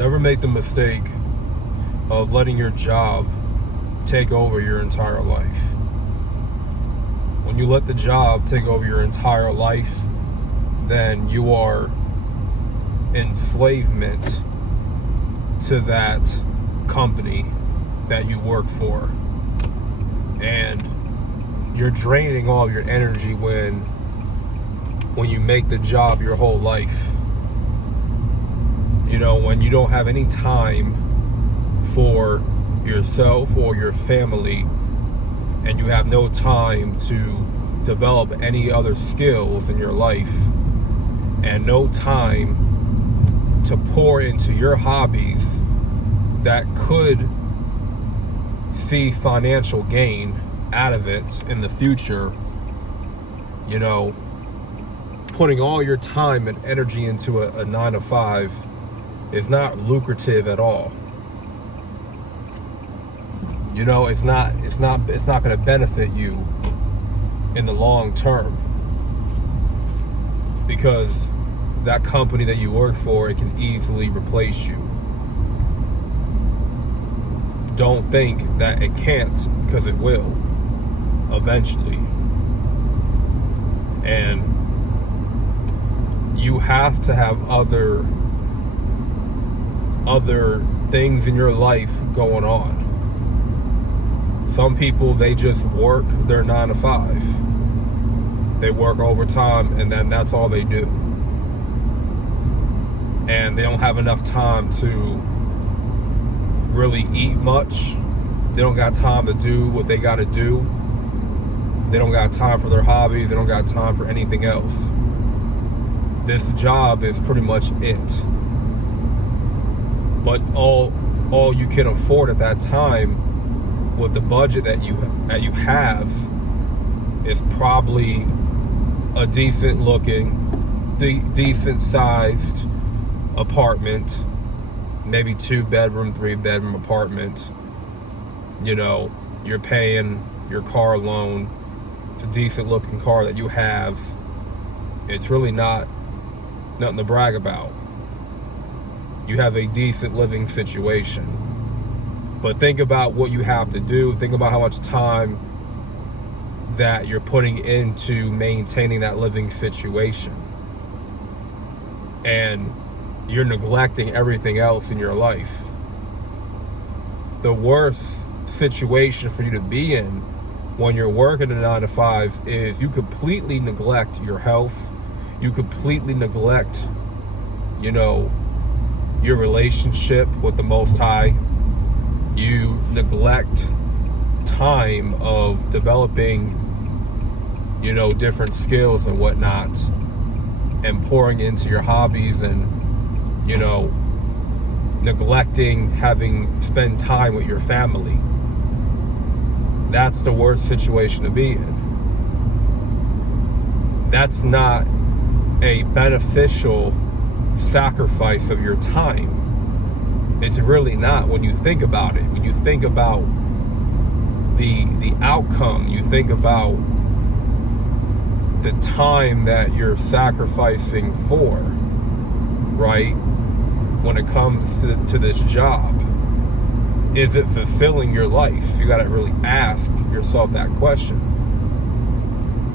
Never make the mistake of letting your job take over your entire life. When you let the job take over your entire life, then you are enslavement to that company that you work for. And you're draining all your energy when you make the job your whole life. You know, when you don't have any time for yourself or your family, and you have no time to develop any other skills in your life, and no time to pour into your hobbies that could see financial gain out of it in the future. You know, putting all your time and energy into a 9-to-5 is not lucrative at all. You know, it's not going to benefit you in the long term, because that company that you work for, it can easily replace you. Don't think that it can't, because it will eventually. And you have to have other things in your life going on. Some people, they just work their 9-to-5. They work overtime, and then that's all they do. And they don't have enough time to really eat much. They don't got time to do what they got to do. They don't got time for their hobbies. They don't got time for anything else. This job is pretty much it. But all you can afford at that time, with the budget that you have, is probably a decent looking, decent sized apartment, maybe 2-bedroom, 3-bedroom apartment. You know, you're paying your car loan. It's a decent looking car that you have. It's really nothing to brag about. You have a decent living situation. But think about what you have to do. Think about how much time that you're putting into maintaining that living situation. And you're neglecting everything else in your life. The worst situation for you to be in when you're working a 9-to-5 is you completely neglect your health. You completely neglect, you know, your relationship with the Most High. You neglect time of developing, you know, different skills and whatnot, and pouring into your hobbies, and, you know, neglecting spend time with your family. That's the worst situation to be in. That's not a beneficial sacrifice of your time. It's really not, when you think about it. When you think about the outcome, you think about the time that you're sacrificing for, right? When it comes to this job, is it fulfilling your life? You got to really ask yourself that question.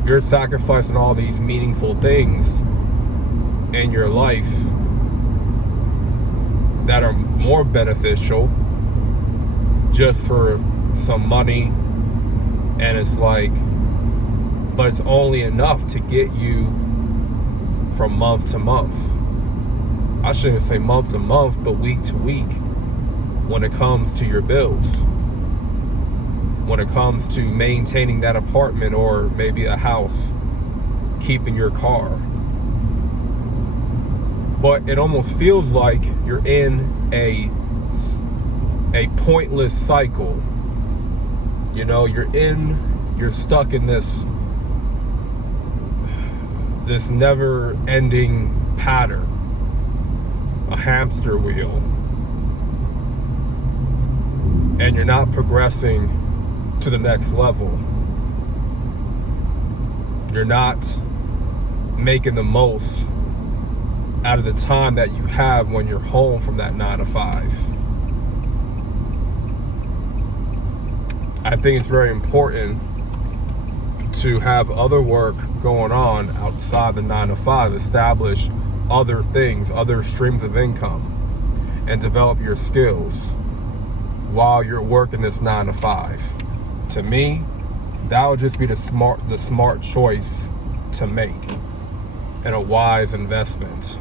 You're sacrificing all these meaningful things in your life that are more beneficial just for some money, and it's like, but it's only enough to get you from month to month. I shouldn't say month to month, but week to week, when it comes to your bills, when it comes to maintaining that apartment or maybe a house, keeping your car. But it almost feels like you're in a pointless cycle. You know, you're stuck in this never-ending pattern, a hamster wheel, and you're not progressing to the next level. You're not making the most out of the time that you have when you're home from that 9 to 5. I think it's very important to have other work going on outside the 9 to 5, establish other things, other streams of income, and develop your skills while you're working this 9 to 5. To me, that would just be the smart choice to make and a wise investment.